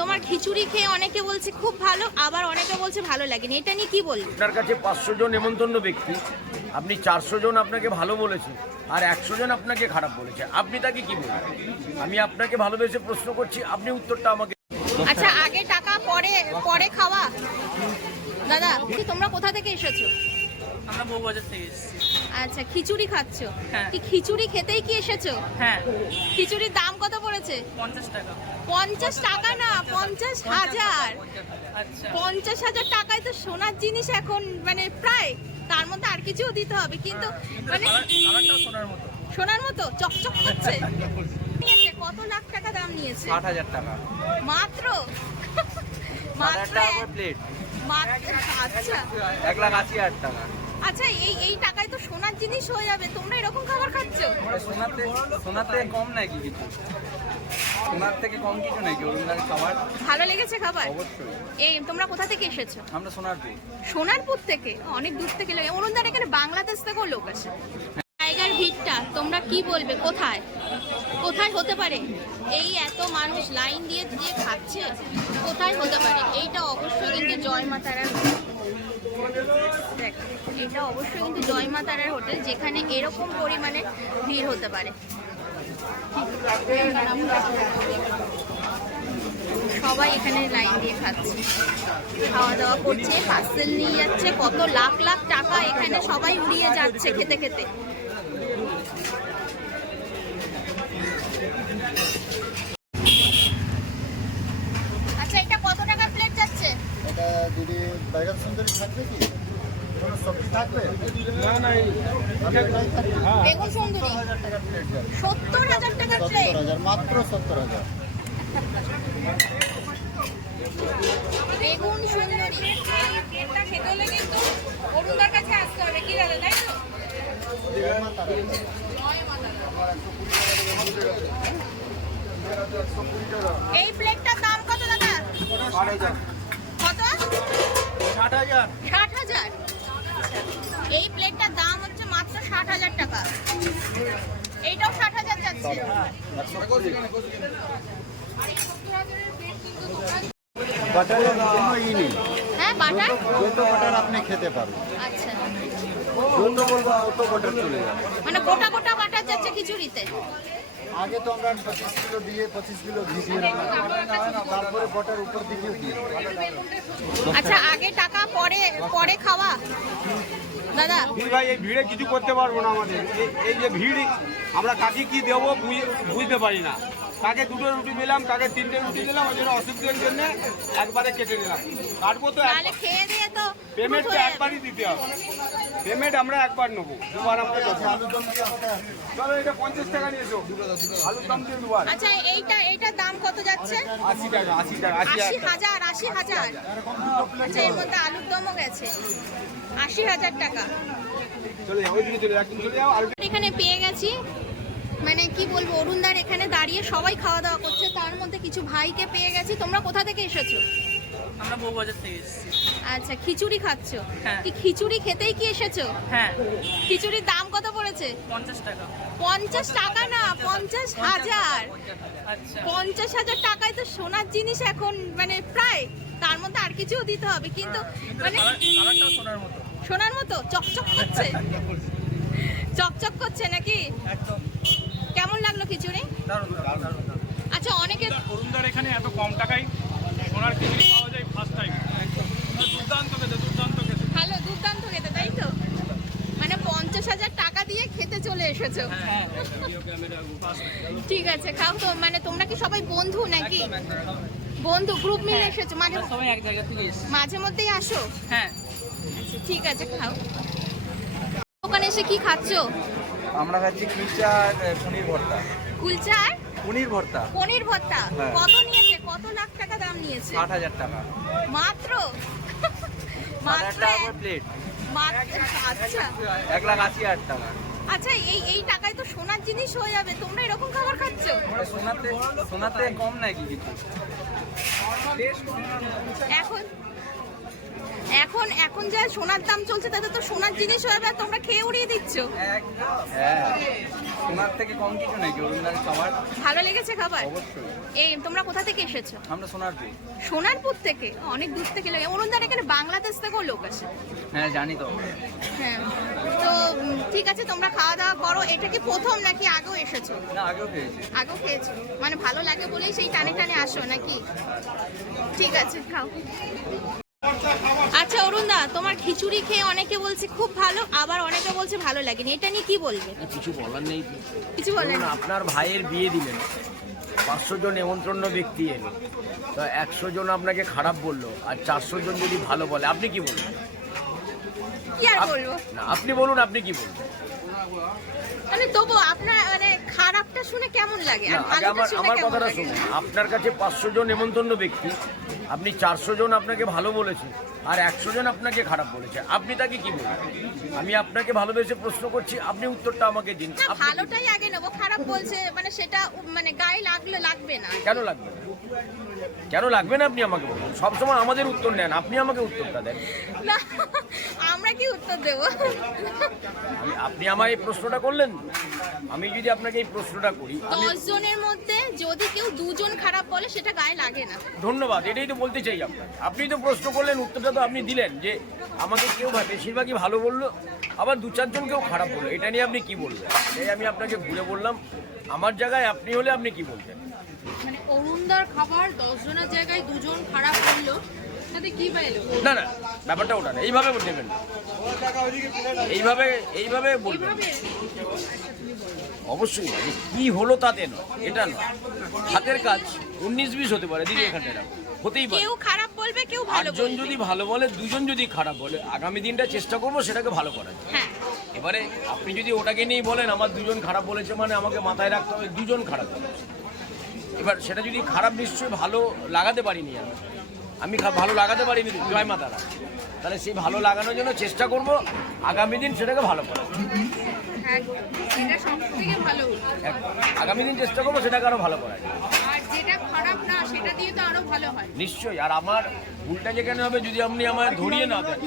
তোমার খিচুড়ি খেয়ে অনেকে বলছে খুব ভালো, আবার অনেকে বলছে ভালো লাগেনি, এটা নিয়ে কি বলবো? আপনার কাছে 500 জন নেমন্তন্ন ব্যক্তি, আপনি 400 জন আপনাকে ভালো বলেছে আর 100 জন আপনাকে খারাপ বলেছে, আপনি তাকে কি বলবেন? আমি আপনাকে ভালোবেসে প্রশ্ন করছি, আপনি উত্তরটা আমাকে। আচ্ছা, আগে টাকা পরে পরে খাওয়া। দাদা, তোমরা কোথা থেকে এসেছো? আমরা বউবাজার থেকে এসেছি। আচ্ছা, খিচুড়ি খাচ্ছো? হ্যাঁ। কি খিচুড়ি খেতেই কি এসেছো? হ্যাঁ। খিচুড়ির দাম কত পড়েছে? 50 টাকা। 50 টাকা না, 50,000। আচ্ছা। 50,000 টাকায় তো সোনার জিনিস এখন, মানে প্রায় তার মধ্যে আর কিছুও দিতে হবে, কিন্তু মানে কালারটাও সোনার মতো। সোনার মতো চকচক করছে। ঠিক আছে, কত লাখ টাকা দাম নিয়েছে? 60,000 টাকা। মাত্র মাত্র প্লেট। মাত্র। আচ্ছা 1,80,000 টাকা। আচ্ছা, এই টাকায় তো সোনার জিনিস হয়ে যাবে, তোমরা এরকম খাবার খাচ্ছো? সোনার থেকে কম নাকি কিছু? সোনার থেকে কম কিছু নাকি অরুণদার খাবার? ভালো লেগেছে খাবার? অবশ্যই। এই তোমরা কোথা থেকে এসেছো? আমরা সোনারপুর। সোনারপুর থেকে? অনেক দূর থেকে লাগে। অরুণদার এখানে বাংলাদেশ থেকেও লোক আসে। জায়গার ভিড়টা তোমরা কি বলবে, কোথায় কোথায় হতে পারে? এই এত মানুষ লাইন দিয়ে দিয়ে খাচ্ছে, কোথায় হতে পারে? এইটা অবশ্যই কিন্তু জয় মা তারার হোটেল। দেখ, এটা অবশ্যই কিন্তু জয় মা তারার হোটেল, যেখানে এরকম পরিমাণে ভিড় হতে পারে। সবাই এখানে লাইন দিয়ে খাচ্ছে, খাওয়া দাওয়া করছে, পার্সেল নিয়ে যাচ্ছে, কত লাখ লাখ টাকা এখানে সবাই উড়িয়ে যাচ্ছে খেতে খেতে। আচ্ছা, এটা কত টাকা প্লেট যাচ্ছে? এটা দিদি বাইগান সুন্দরী থাকবে কি? কোনো সবজি থাকবে? বেগুন সুন্দরী 70,000 টাকা প্লেট যাবে। 70,000 টাকা প্লেট? 70,000, মাত্র 70,000। বেগুন সুন্দরী। এই প্লেটটা খেতে হলে কিন্তু অরুণদার কাছে আসতে হবে, কি দাদা, তাই তো? এই প্লেটটার দাম কত দাদা? কত? 60,000। 60,000। এই প্লেটটার দাম হচ্ছে মাত্র 60,000 টাকা। এইটাও 60,000 যাচ্ছে। বাটারের কোনো ই নেই, হ্যাঁ, বাটার। যত বাটার আপনি খেতে পারবেন, আচ্ছা, যত বলবো অত বাটার চলে যাবে। মানে গোটা গোটা বাটার যাচ্ছে খিচুড়িতে? আগে তো আমরা 25 কিলো দিয়ে 25 কিলো ঘি দিয়ে তারপরে বাটার উপর দিকেও দিয়ে। আচ্ছা, আগে টাকা পরে পরে খাওয়া। দাদা, ভাই এই ভিড়ে কিছু করতে পারবো না আমাদের। এই যে ভিড়, আমরা কাকে কি দেবো বুঝতে পারি না। কাকে 2টো রুটি দিলাম, কাকে 3টে রুটি দিলাম, ওই জন্য অসুবিধার জন্য একবারে কেটে নিলাম। কাটবো তো তাহলে খেয়ে দিয়ে তো পেমেন্ট তো হয়ে যাবে। একবারই দিতে হবে। পেমেন্ট আমরা একবার নেবো, দুবার আমরা দেবো। চলো এটা 50 টাকা নিয়ে এসো, আলুর দাম দিয়ে দুবার। আচ্ছা, এইটার দাম কত যাচ্ছে? 80 টাকা, 80 টাকা, 80,000। 80,000। আচ্ছা, এর মধ্যে আলুর দমও গেছে। 80,000 টাকা। চলে যাও, ওইদিকে চলে যাও, একদম চলে যাও। এখানে পেয়ে গেছি, মানে কি বলবো, অরুণদার এখানে দাঁড়িয়ে সবাই খাওয়া দাওয়া করছে, তার মধ্যে কিছু ভাইকে পেয়ে গেছি। তোমরা কোথা থেকে এসেছো? আমরা বউবাজার থেকে এসেছি। আচ্ছা, খিচুড়ি খাচ্ছো? হ্যাঁ। কি খিচুড়ি খেতেই কি এসেছো? হ্যাঁ। খিচুড়ির দাম কত পড়েছে? 50 টাকা। 50 টাকা না, 50,000। আচ্ছা। 50,000 টাকায় তো সোনার জিনিস এখন, মানে প্রায় তার মধ্যে আর কিছুও দিতে হবে, কিন্তু মানে কালারটাও সোনার মতো। সোনার মতো চকচক করছে। চকচক করছে নাকি? একদম কেমন লাগলো খিচুড়ি? দারুণ দারুণ। আচ্ছা, অনেকে অরুণদার এখানে এত কম টাকায় সোনার খিচুড়ি পাওয়া যায় ফার্স্ট টাইম। দুর্দান্ত খেতে, দুর্দান্ত খেতে। ভালো, দুর্দান্ত খেতে, তাই তো? মানে 50,000 টাকা দিয়ে খেতে চলে এসেছো। হ্যাঁ। ঠিক আছে, খাও তো। মানে তোমরা কি সবাই বন্ধু নাকি? বন্ধু গ্রুপ মিলে এসেছো? মাঝে সবাই এক জায়গা থেকে এসেছি। মাঝে মধ্যেই আসো? হ্যাঁ। আচ্ছা, ঠিক আছে, খাও। দোকানে এসে কি খাচ্ছো? আমরা খাচ্ছি কুলচা আর পনির ভর্তা। কুলচা আর পনির ভর্তা। পনির ভর্তা। হ্যাঁ। কত নিয়েছে? কত লাখ টাকা দাম নিয়েছে? 60,000 টাকা। মাত্র মাত্র প্লেট। মাত্র। আচ্ছা 1,80,000 টাকা। আচ্ছা, এই টাকায় তো সোনার জিনিস হয়ে যাবে, তোমরা এরকম খাবার খাচ্ছো? সোনার থেকে কম নাকি কিছু? এখন এখন এখন যা সোনার দাম চলছে তাতে তো সোনার জিনিস হবে আর তোমরা খেয়ে উড়িয়ে দিচ্ছ। হ্যাঁ, সোনার থেকে কম কিছু নাকি অরুণদার খাবার? ভালো লেগেছে খাবার? অবশ্যই। এই তোমরা কোথা থেকে এসেছো? আমরা সোনারপুর। সোনারপুর থেকে? অনেক দূর থেকে লোক। অরুণদার এখানে বাংলাদেশ থেকেও লোক আসে। হ্যাঁ জানি তো। হ্যাঁ, তো ঠিক আছে, তোমরা খাওয়া দাওয়া করো। এটা কি প্রথম নাকি আগেও এসেছো? না আগেও খেয়েছি। আগেও খেয়েছো, মানে ভালো লাগে বলেই সেই টানে টানে আসো নাকি? ঠিক আছে, খাও। আচ্ছা অরুণদা, তোমার খিচুড়ি খেয়ে অনেকে বলছে খুব ভালো, আবার অনেকে বলছে ভালো লাগেনি, এটা নিয়ে কি বলবে? কিছু বলার নেই তো। কিছু বলেন ধরুন, আপনার ভাইয়ের বিয়ে দিলেন, 500 জন নেমন্ত্রণ ব্যক্তি এলো, তো 100 জন আপনাকে খারাপ বললো আর 400 জন যদি ভালো বলে, আপনি কি বলবেন? কি আর বলবো? না, আপনি বলুন, আপনি কি বলবেন? মানে তবু আপনার মানে খারাপটা শুনে কেমন লাগে আর না, আগে ভালোটা আমার শুনে আমার কেমন কথাটা লাগে? শুনুন। আপনার কাছে 500 জন নেমন্ত্রণ ব্যক্তি, আপনি 400 জন আপনাকে ভালো বলেছে আর 100 জন আপনাকে খারাপ বলেছে, আপনি তাকে কি বলবেন? আমি আপনাকে ভালোবেসে প্রশ্ন করছি, আপনি উত্তরটা আমাকে দিন। না, আপনি কি- ভালোটাই আগে নেবো, খারাপ বলছে মানে সেটা মানে গায়ে লাগবে না। কেন লাগবে না? কেন লাগবে না আপনি আমাকে বলুন। সবসময় আমাদের উত্তর নেন, আপনি আমাকে উত্তরটা দেন। না, আমরা কি উত্তর দেবো? আপনি আমায় এই প্রশ্নটা করলেন, আমি যদি আপনাকে এই প্রশ্নটা করি, আমি 10 জনের মধ্যে যদি কেউ 2 জন খারাপ বলে সেটা গায়ে লাগে না। ধন্যবাদ, এটাই তো বলতে চাই আপনাকে। আপনি তো প্রশ্ন করলেন, উত্তরটা তো আপনি দিলেন যে আমাকে কেউ বেশিরভাগই ভালো বললো, আবার 2-4 জন কেউ খারাপ বললো, এটা নিয়ে আপনি কি বলবেন? এটাই আমি আপনাকে ঘুরে বললাম, আমার জায়গায় আপনি হলে আপনি কি বলতেন? মানে অরুণদার খাবার 10 জনের জায়গায় 2 জন খারাপ বললো, তাতে কি পেলো? না না, ব্যাপারটা ওটা না, এইভাবে দেবেন না, এইভাবে বলবেন। অবশ্যই না, যে কি হলো তাতে নয়, এটা নয়। হাতের কাজ 19-20 হতে পারে দিদি, এখানটা এরকম হতেই পারে। কেউ খারাপ বলবে, কেউ ভালো 8 জন বলবে। যদি ভালো বলে, 2 জন যদি খারাপ বলে, আগামী দিনটা চেষ্টা করবো সেটাকে ভালো করার। হ্যাঁ, এবারে আপনি যদি ওটাকে নিয়েই বলেন আমার 2 জন খারাপ বলেছে, মানে আমাকে মাথায় রাখতে হবে 2 জন খারাপ বলেছে। এবার সেটা যদি খারাপ, নিশ্চয়ই ভালো লাগাতে পারিনি আমি ভালো লাগাতে পারিনি, জয় মাতারা। তাহলে সেই ভালো লাগানোর জন্য চেষ্টা করব, আগামী দিন সেটাকে ভালো করার। এটা সবথেকে ভালো। একদম। আগামী দিন চেষ্টা করবো সেটাকে আরো ভালো করার। আর যেটা খারাপ না সেটা দিয়ে তো আরো ভালো হয়। নিশ্চয়ই। আর আমার ভুলটা যেখানে হবে, যদি আপনি আমায় ধরিয়ে না দেন,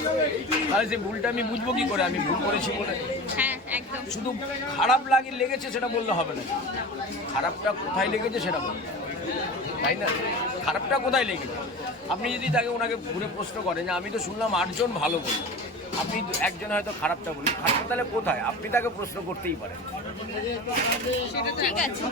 তাহলে সেই ভুলটা আমি বুঝবো কি করে আমি ভুল করেছি বলে? হ্যাঁ, একদম। শুধু খারাপ লেগেছে সেটা বললে হবে না, খারাপটা কোথায় লেগেছে সেটা বলতে হবে, তাই না? খারাপটা কোথায় লেগেছে? আপনি যদি ওনাকে ঘুরে প্রশ্ন করেন যে আমি তো শুনলাম 8 জন ভালো বলল, আপনি একজন হয়তো খারাপটা বললেন, খারাপটা তাহলে কোথায়? আপনি তাকে প্রশ্ন করতেই পারেন। ঠিক আছে।